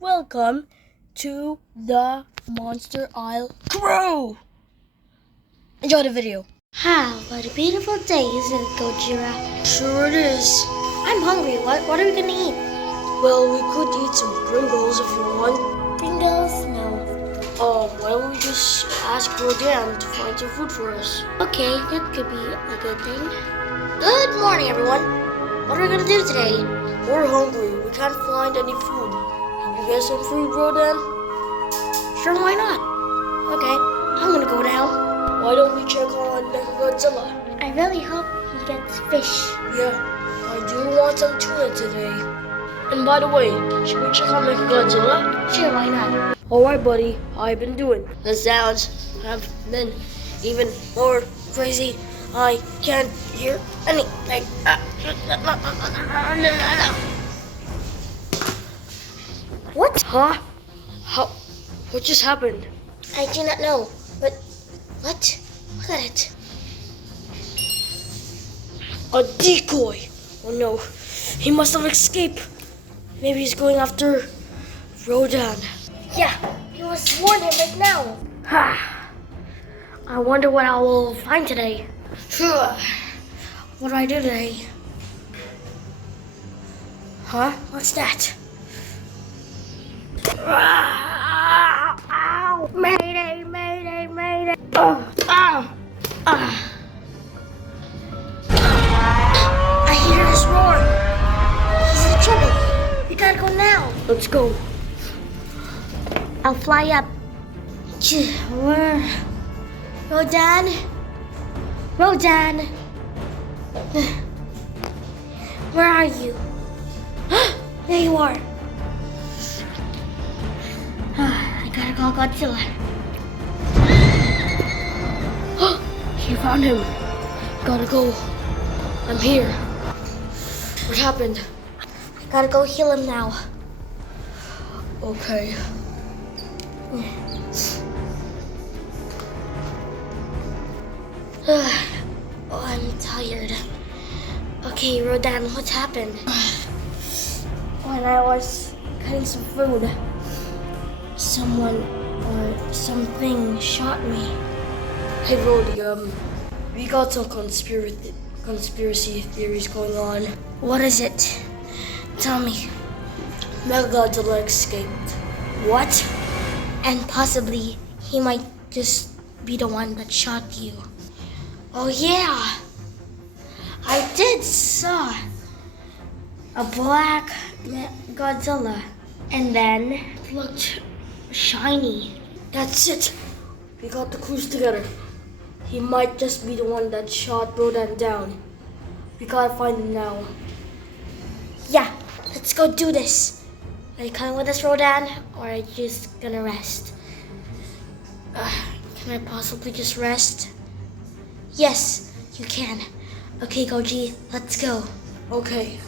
Welcome to the Monster Isle Crew! Enjoy the video. Wow, what a beautiful day, isn't it, Gojira? Sure it is. I'm hungry. What are we gonna eat? Well, we could eat some Pringles if you want. Pringles? No. Why don't we just ask Rodan to find some food for us? Okay, that could be a good thing. Good morning, everyone. What are we gonna do today? We're hungry. We can't find any food. Can you get some food, Rodan? Sure, why not? Okay, I'm gonna go now. Why don't we check on Godzilla? I really hope he gets fish. Yeah, I do want some tuna today. And by the way, should we check on Godzilla? Sure, why not? Alright, buddy, how you been doing? The sounds have been even more crazy. I can't hear anything. What? Huh? What just happened? I do not know, but what? Look at it. A decoy! Oh no, he must have escaped. Maybe he's going after Rodan. Yeah, he was warning him right now. I wonder what I will find today. What do I do today? Huh? What's that? Ow! Mayday! Mayday! Mayday! I hear his roar. He's in trouble. We gotta go now. Let's go. I'll fly up. Rodan? Rodan? Where are you? There you are. I gotta call Godzilla. You found him. Gotta go. I'm here. What happened? I gotta go heal him now. Okay. Oh, I'm tired. Okay, Rodan, what happened? When I was getting some food, someone or something shot me. Hey, Rody, we got some conspiracy theories going on. What is it? Tell me. Mechagodzilla escaped. What? And possibly he might just be the one that shot you. Oh yeah, I did saw a black Godzilla, and then it looked shiny. That's it. We got the crews together. He might just be the one that shot Rodan down. We gotta find him now. Yeah, let's go do this. Are you coming with us, Rodan, or are you just gonna rest? Can I possibly just rest? Yes, you can. Okay, Goji, let's go. Okay,